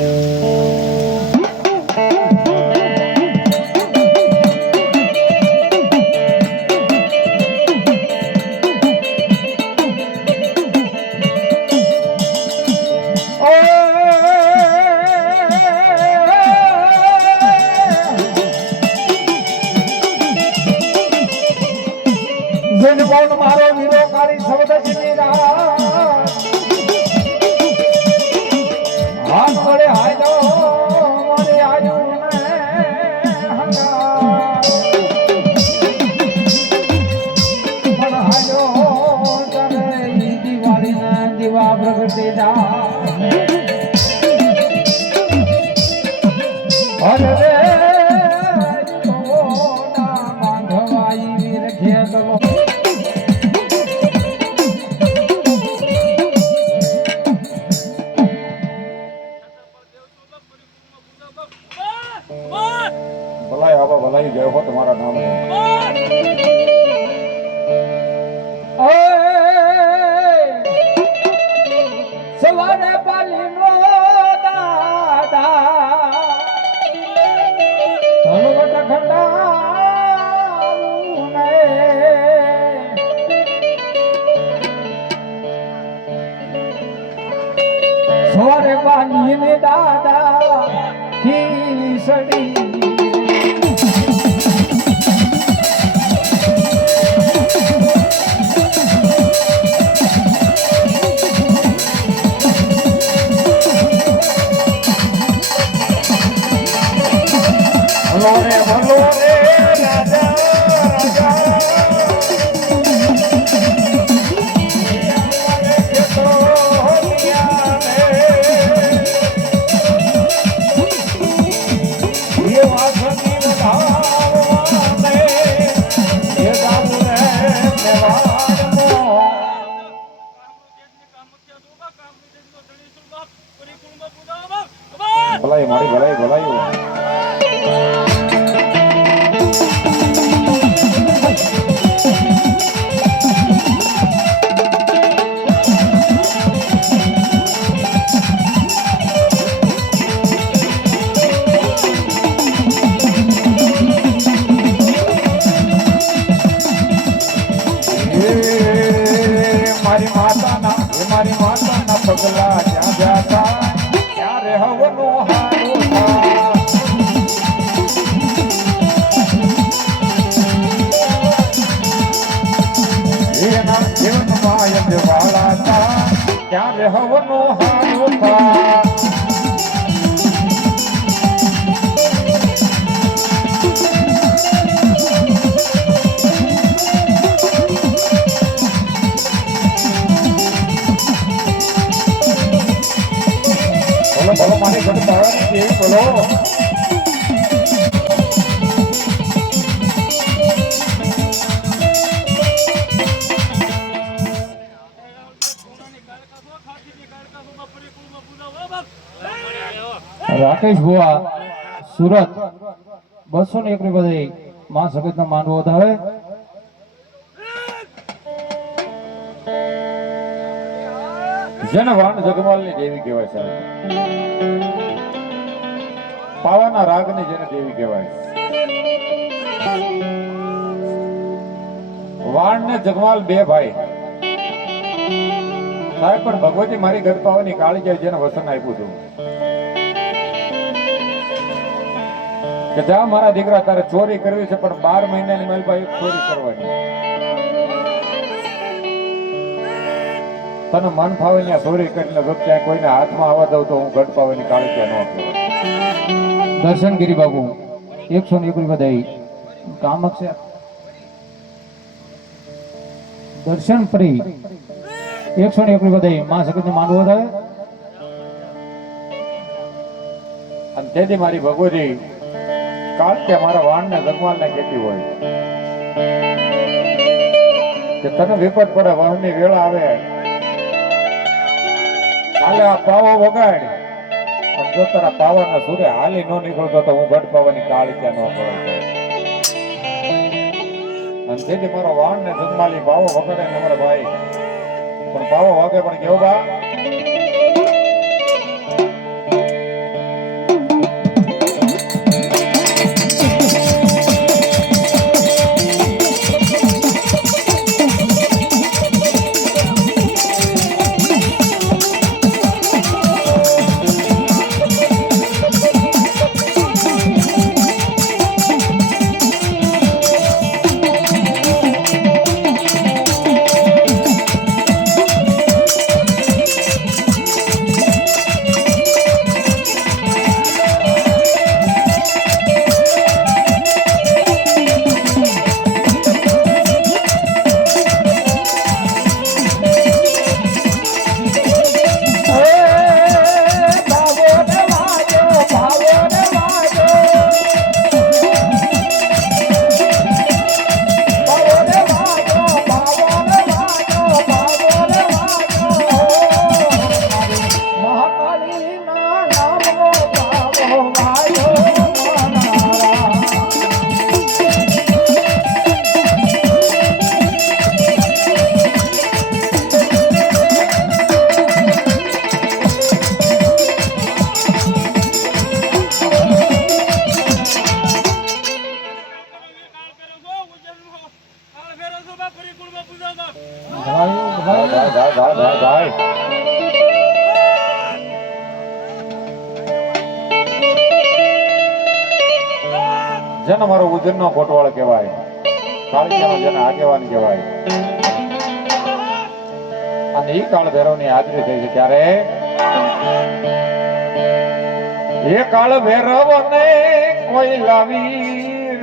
જેને તા ત્યારે હવનો હારો. બોલો બોલો મારી ઘટ બોલો રાકેશ ભુવા, સુરત. બસો ને એક બધી માં સગત નો માનવો વધાવે જેને વાણ જગમાલની દેવી કહેવાય સાહેબ. પાવાના રાગની જેને દેવી કહેવાય. વાણ ને જગમાલ બે ભાઈ. સાહેબ, પણ ભગવતી મારી ઘર પાવાની કાળી જાય જેને વસન આપ્યું હતું. કે જા મારા દીકરા, તારે ચોરી કરવી છે, પણ બાર મહિનાની મલભાઈ ચોરી કરવાની. તને મન ફાવે ત્યાં ચોરી કરીને જો ત્યાં કોઈને હાથમાં આવવા દઉં તો હું ગઢ પાવાની કાળી ત્યાં ન દર્શન ગીરી બાબુ એકસો ને એક બધાઈ કામ છે દર્શન પ્રી એકસો ને એક બધાઈ માં સગત નો માંડવો વધાવે? અને તેથી મારી ભગવતી કાળ કે મારા વાણને જગવાલને કહેતી હોય. કે તને વિપત પડે વહની વેળા આવે. હાલે આ પાવો વગાડ. પણ જો તારા પાવાના સુરે હાલી નો નીકળતો તો હું ગઢ પાવાની કાળી ત્યાં ન પડે. અને તેથી મારો વાણ ને જન્માલી, પાવો વગાડે ને અમારા ભાઈ. પણ પાવો વાગે પણ કેવો બા? ઉજ્જૈનનો કોટવાળ કહેવાય. કાળિયાનો જેને કહેવાય. અને એ કાળ ભૈરવની હાજરી થઈ છે ત્યારે એ કાળ ભૈરવ ને કોઈ લાવી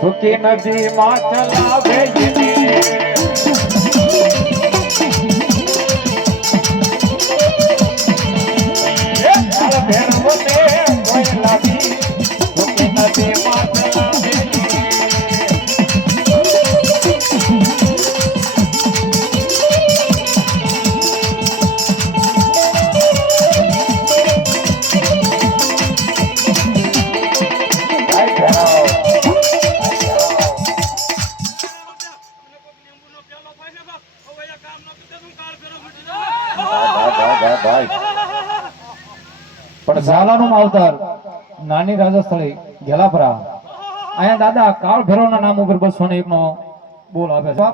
સુકી નદી માં ચલાવે ભાઈ પણ ઝાલાનું માવતર નાની રાજસ્થળી ગેલાપરા. અહીંયા દાદા કાળ ભૈરવના નામ ઉપર બસો ને એકનો બોલ આપે છે.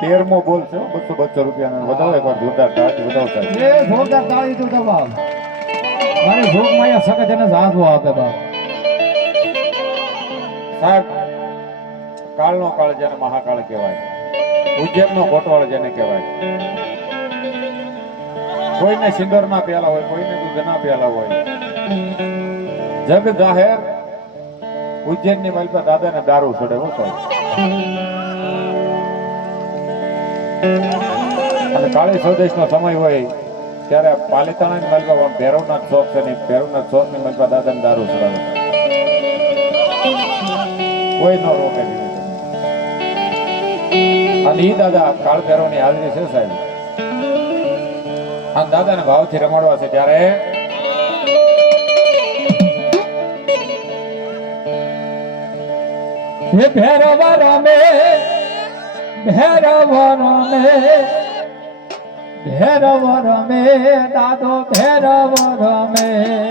તેરમો બોલ છે બસો બસો રૂપિયા વધાવો એકવાર જોરદાર તાળી વધાવતા એ જોરદાર તાળી તો જવાબ મારી ભૂખ માયા સખત એને સાધવો આપે બાપ. સાહેબ કાળનો કાળ જેને મહાકાળ કહેવાય ઉજ્જૈનનો કોટવાળ જેને કહેવાય. કોઈને સિંગરના પ્યાલા હોય કોઈને દૂધના પ્યાલા હોય. જગ જાહેર ઉજ્જૈનની માલપા દાદાને દારૂ ચડે, હું સાહેબ અને કાળી સ્વદેશનો સમય હોય ત્યારે પાલિતાણાની માલપા ભૈરવનાથ ચોક છે ને ભૈરવનાથ ચોકની માલપા દાદાને દારૂ ચડાવે કોઈ ન રોકે. અને ઈ દાદા કાળ ભૈરવની હાજરી છે સાહેબ. આ દાદાને ભાવથી રમાડવા છે ત્યારે હે ભૈરવ રામે ભૈરવ રામે ભૈરવ રામે દાદો ભૈરવ રમે.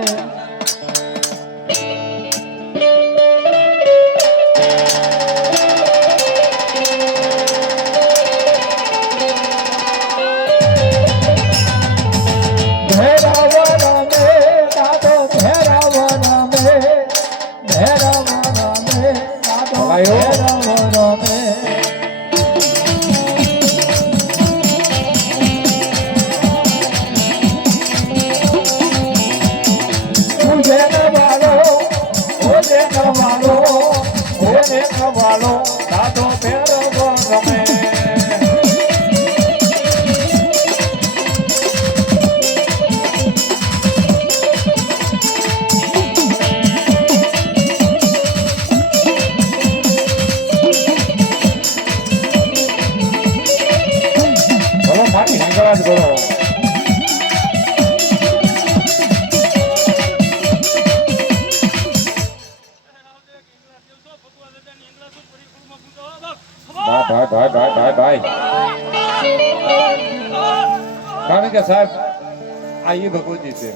આ ઈ ભગવતી છે.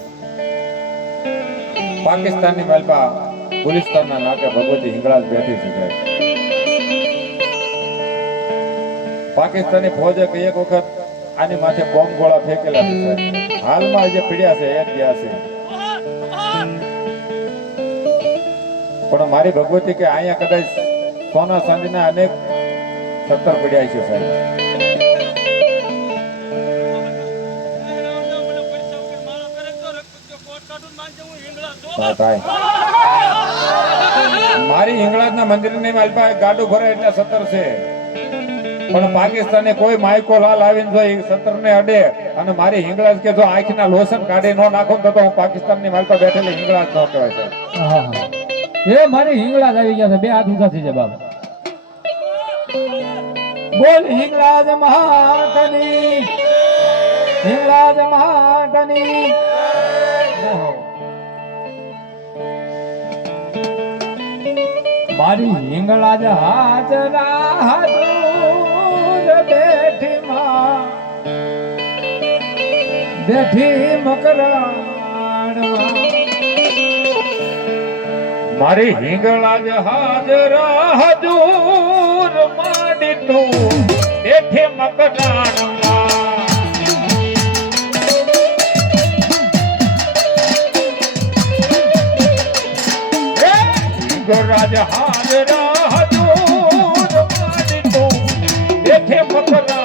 પાકિસ્તાનની માલપા ગુલિસ્તાનના નાકે ભગવતી હિંગળાજ બેઠી છે પાકિસ્તાની ફોજે કઈ એક વખત આની માથે બોમ્બ ગોળા ફેંકેલા છે હાલમાં જે પીડ્યા છે, એ ગયા છે. પણ મારી ભગવતી કે અહીંયા કદાચ સોના ચાંદીના અનેક સત્તર પડ્યા છે સાહેબ. ભાઈ. મારી હિંગળાજના મંદિરની માલપા ગાડું ભરે એટલે સત્તર છે. પણ પાકિસ્તાને કોઈ માયકો લાલ આવીને જો એ સત્તર ને અડે અને મારી હિંગળાજ કે જો આંખના લોસન કાઢી ન નાખો તો હું પાકિસ્તાનની માલપા બેઠેલી હિંગળાજ ન કહેવાય છે એ મારી હિંગળાજ આવી ગયા છે. બે હાથ ઊંચા થઈ જાય બાબા બોલ હિંગળાજ મહાટની. હિંગળાજ મહાટની. મારી હિંગળાજ હાજરા હાજર બેઠી માં બેઠી મકરાણમાં. મારી હિંગળા જ હાજરા હજુર માંડી તું બેઠી મકડાણમાં હે, હજુર માંડી દેખે મકડાણમાં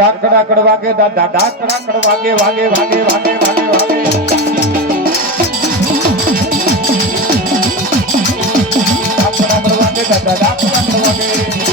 હે ડાક કડાકડ વાગે દા દા- ડાક કડાકડ વાગે વાગે વાગે વાગે વાગે વાગે. ડાક કડાકડ વાગે દા દા- ડાક કડાકડ વાગે